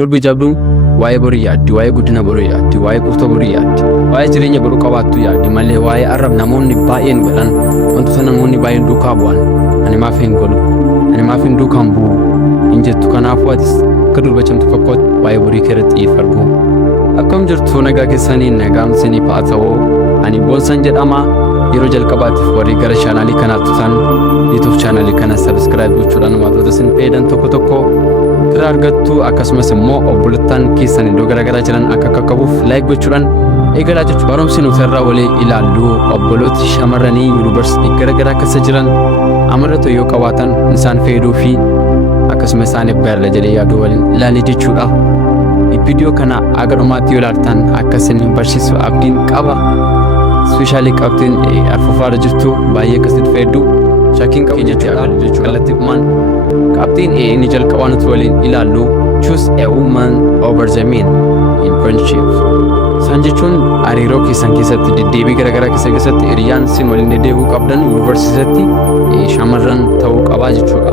Durbi jabduun waa'ee borii yaaddi, waa'ee guddina borii yaaddi, waa'ee kuuta borii yaaddi, waa'ee jireenya boruu qabaattu yaaddi malee waa'ee arrab namoonni baay'een godhan wantoota namoonni baay'een duukaa bu'an ani maaf hin godhu, ani maaf hin duukaan bu'u hin jettu. Kanaafuu atis akka durba cimtu fakkaatu waa'ee borii kee irratti xiyyeeffadhu. Akkam jirtu nagaa keessanii nagaan isiniif haa ta'u. Ani Boonsan jedhama. Yeroo jalqabaatiif warri gara chaanaalii kanaatti dhuftan YouTube chaanaalii kana subscribe gochuudhaan wantoota isin fayyadan tokko tokko irraa argattu. Akkasumas immoo obboleettan keessan iddoo garaagaraa jiran akka qaqqabuuf like gochuudhaan eegalaa jechuudha. Barumsi nuti irraa walii ilaallu obbolooti shamarranii Yunivarsiitii garaagaraa keessa jiran Amaloota yoo qabaatan isaan fayyaduu fi akkasumas isaaniif gaariidha jedhee yaaduu waliin ilaalee jechuudha. Viidiyoo kana aga dhumaatti yoo ilaaltan akka isin barsiisu abdiin qaba. Especially qabxiin arfufaadha jirtu baay'ee akkasitti fayyadu shakkiin keenya jechuudha. Kallattii kumaan qabxiin inni jalqabaa nuti waliin ilaallu choose a woman over the men in friendship. Isaan jechuun hariiroo keessan keessatti deddeebii garaagaraa keessatti hiriyaan isin waliin deddeebi'uu qabdan Yunivarsiitiitti shamarran ta'uu qabaa jechuudha.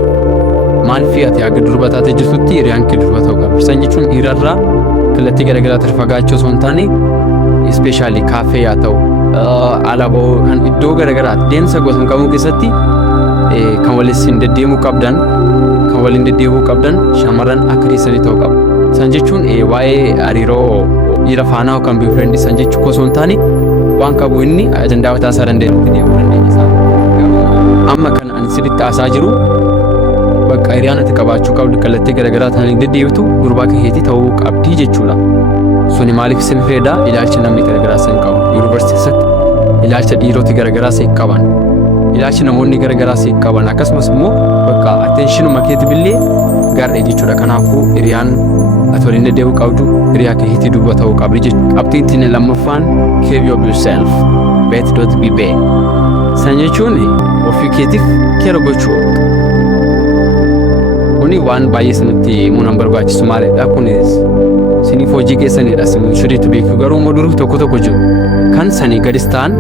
Maal fi ati akka durba taatee jirtutti hiriyaan kee durba ta'uu qaba. Isaan jechuun dhiirarraa kallattii garaagaraa fagaachuu osoo hin taane especially kaafee yaa ta'u alaaboo kan iddoo garaagaraa deemsa gosa kamuu keessatti kan waliin deddeemuu qabdan shamarran akka dhiisanii ta'uu qabu. Isaan jechuun waa'ee hariiroo dhiira faanaa yookaan boyfriend isaan jechuu osoo hin taane waan qabu inni ajandaa mataa isaa danda'etti deemuu dandeenya. Amma kan ani sirriitti haasaa jiru bakka hiriyaan ati qabaachuu qabdu kallattii garaagaraa ta'anii deddeebitu durbaa keetii ta'uu qabdi jechuudha. Suni maaliif isin fayyada? Ilaalcha namni garaagaraa isin qabu. Yunivarsiitii keessatti ilaalcha dhiiroti garaagaraa isin qaban, ilaalcha namoonni garaagaraa isin qaban akkasumas immoo bakka attentionuma keetii billee gaarree jechuudha. Kanaafuu hiriyaan ati waliin deddeebi'uu qabdu hiriyaa keetii duuba ta'uu qabdi jechuudha. Qabxiin lammaffaan care of yourself, bet don't be bad. Isaan jechuun ofii keetiif keera gochuu. Kuni waan baay'ee sanatti himuun barbaachisu maalidha? Kunis siniif hojii keessanidha. Sin shiriitu beeku garuu immoo duruu tokko jiru kan sanii gadis ta'an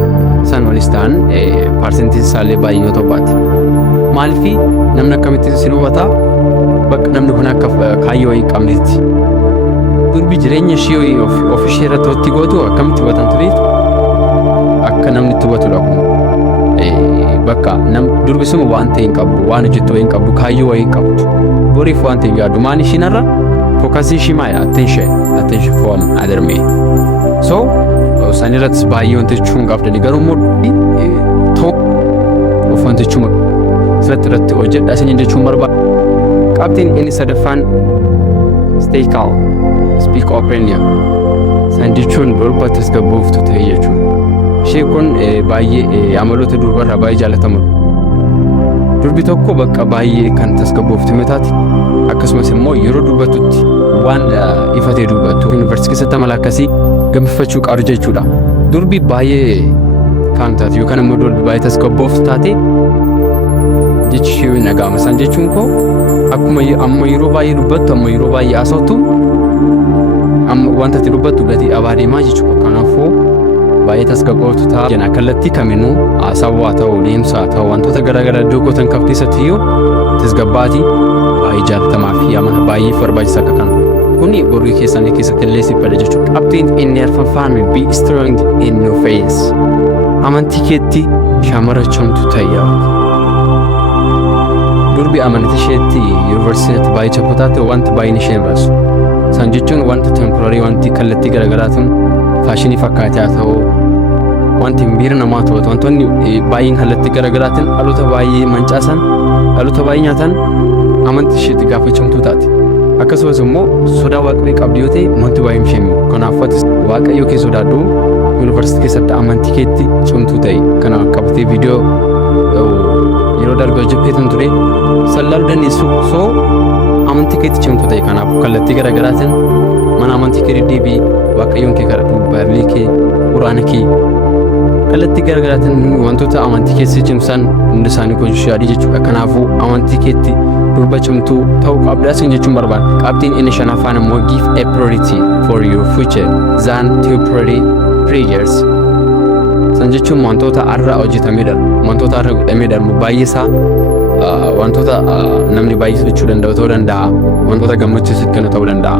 san walis ta'an parsentiin isaallee baay'ee yoo ta'u maaliif namni akkamitti sin hubata? Bakka namni kun akka kaayyoo hin qabnetti durbi jireenya ishee ofishee irratti watti gootu akkamitti hubatan tureetu akka namni itti hubatudha kun. Bakka durbi sun waan ta'e hin qabu, waan hojjetu hin qabu, kaayyoo hin qabdu. Boriif waan ta'e yaadu maan ishiinarra focusing she my attention from other men. So sanirratti baay'ee wanti jechuun qabdani garuu immoo to of wanti jechuun sirratti hojjedha isin jechuun barbaada. Qabxiin inni sadaffaan stay calm, speak openly. San jechuun durba tasgabbooftu ta'e jechuudha. Ishee kun baay'ee amaloota durbarraa baay'ee jaalatamudha. Durbi tokko bakka baay'ee kan tasgabbooftu mitaati. Akkasumas immoo yeroo dubbatutti waan ifatee dubbatu Yunivarsiitii keessatti amala akkasii gammifachuu qabdu jechuudha. Durbi baay'ee kan taate yookaan immoo durbi baay'ee tasgabbooftu taate jechi ishee nagaama. Isaan jechuun koo akkuma amma yeroo baay'ee dubbattu amma yeroo baay'ee haasawtu amma wanta ati dubbattu gatii dhabaa deemaa jechuudha. Kanaafuu baay'ee tasgabbooftu ta'a. Jenna kallattii kaminuu haasawaa ta'uu deemsaa ta'uu wantoota garaagaraa iddoo gootan keessatti iyyuu tasgabbaatii baay'ee jaalatamaa fi amala baay'ee barbaachisaa akka kana. Kuni borii keessanii keessatti illee si fayada jechuudha. Qabxiin inni arfaffaan be strong in your faith. Amantii keetti shamara cimtuu ta'e. Durbi amantii isheetti Yunivarsiitiitti baay'ee chappuu taate wanti baay'een isheen baasu. Isaan jechuun wanti temporary wanti kallattii garaagaraatiin faashinii fakkaataa ta'uu wanti miira namaa ta'u wantoonni baay'een kallattii garaagaraatiin dhaloota baay'ee mancaasan dhaloota baay'ee nyaatan amantii isheetti gaafachamtuu taate. Akkasumas immoo sodaa waaqayyoo qabdu yoo ta'e wanti baay'ee isheen kanaaf ati waaqayyoo kee sodaadhu Yunivarsiitii keessatti amantii keetti cimtuu ta'e. Kana qabatee viidiyoo yeroo darbe hojjetan ture sallaaluu dandeessu. So amantii keetti cimtuu ta'e. Kanaaf kallattii garaagaraatiin mana amantii kee deddeebii waaqayyoon kee kadhadhu baabilii kee quraana kee kallattii garaagaraatiin wantoota amantii keessi cimsan hundi isaanii gochuu yaadii jechuudha. Kanaafuu amantii keetti durba cimtuu ta'uu qabda isin jechuun barbaada. Qabxiin inni shanaffaan immoo give a priority for your future than temporary pressures. San jechuun wantoota har'a hojjetamee darbu wantoota har'a godhamee darbu baay'ee isaa wantoota namni baay'ee sochuu danda'u ta'uu danda'a. Wantoota gammachiisu kennu ta'uu danda'a.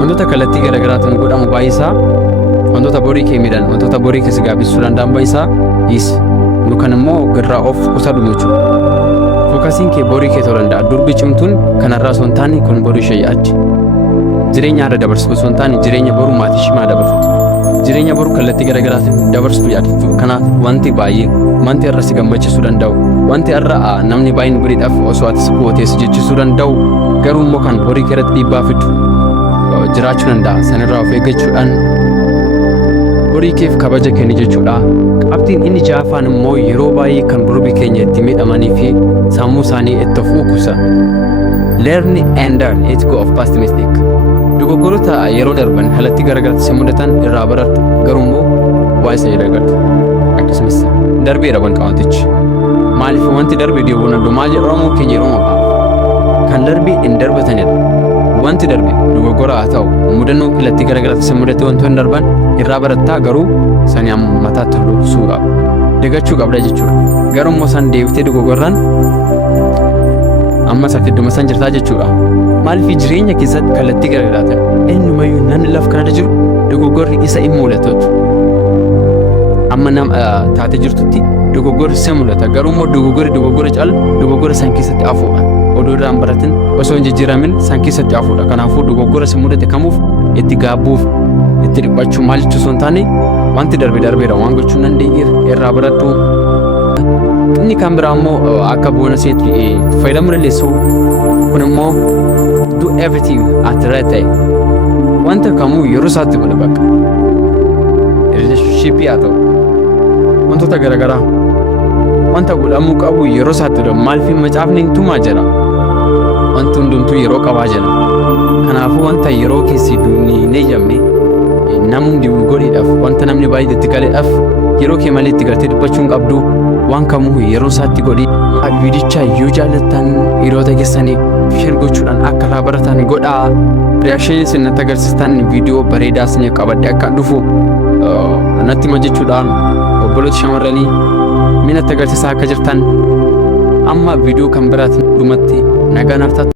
Wantoota kallattii garaagaraatiin godhamu baay'isaa wantoota borii kee miidhan, wantoota borii keessa gaabissuu danda'an baay'isaa dhiisi. Kan immoo garraa of qusadhu jechuudha. Fookasiin kee borii kee ta'uu danda'a. Durbi cimtuun kanarraa osoo hin taane kun borii ishee yaaddi. Jireenya irra dabarsu osoo hin taane jireenya boru maatii shimaa dabarfatu. Jireenya boru kallattii garaagaraatiin dabarsu yaadatu. Kanaaf wanti baay'ee wanti irra si gammachiisuu danda'u, wanti irra namni baay'een biriidhaaf osoo ati si gootees jechisuu danda'u, garuu immoo kan borii kee irratti dhiibbaa fidu jiraachuu danda'a. Sanirraa of eeggachuudhaan borii keef kabaja kenni jechuudha. Qabxiin inni jaafaan immoo yeroo baay'ee kan durbi keenya itti miidhamanii fi sammuu isaanii itti of ukusa. Learn and let go of past mistake. Dogoggorota yeroo darban kallattii garaagaraatti si mudatan irraa baratu, garuu immoo waa isa jedhagartu. Akkasumas darbeera wanti wantichi. Maaliif wanti darbe deebiin aduu maal jedhamu keenya yeroo maqaa kan darbe hin darbatanidha. Wanti darbe dogoggora haa ta'u mudannoo kallattii garaagaraatti si mudate wantoota hin darban irraa barattaa, garuu sani mataatti hordofuu qaba. Dagachuu qabda jechuudha. Garuu immoo san deebitee dogoggorraan amma safidduma san jirtaa jechuudha. Maaliif jireenya keessatti kallattii garaagaraatiin eenyumayyuu namni lafa kanarra jiru dogoggorri isa hin mul'atu. Amma taatee jirtutti dogoggorri isa mul'ata, garuu immoo dogoggora caalu dogoggora san keessatti hafuudha. Oduu irraan baratin osoo hin jijjiiramin san keessatti hafuudha. Kanaafuu dogoggora si mudate kamuuf itti gaabbuuf itti dhiphachuu maal jechuu osoo hin taane wanti darbeera waan gochuu dandeenyeef irraa barattu. Inni kan biraa immoo akka boonasiitti fayyadamuu dandeessu. Kun immoo do everything at the right time. Wanta kamuu yeroo isaatti godha bakka. Relationship haa ta'u wantoota garaagaraa wanta godhamuu qabu yeroo isaatti godhamu. Maaliif macaafni tumaa jira. Wanti hundumtuu yeroo qabaa jira. Kanaafuu wanta yeroo keessi duunii eeyyamne namni godheedhaaf wanta namni baay'ee itti galeedhaaf yeroo kee malee itti galtee dubbachuun qabdu. Waan kamuu yeroo isaatti godhi. Viidicha yoo jaallattan hiriyoota keessanii share gochuudhaan akka irraa baratan godhaa. Reakshinii isin natti agarsiistan viidiyoo bareedaa isin qabadde akka dhufu natti hima jechuudhaan obboloota shamarranii mi natti agarsiisaa akka jirtan. Amma viidiyoo kan biraatiin dhumatti nagaa naaf taatu.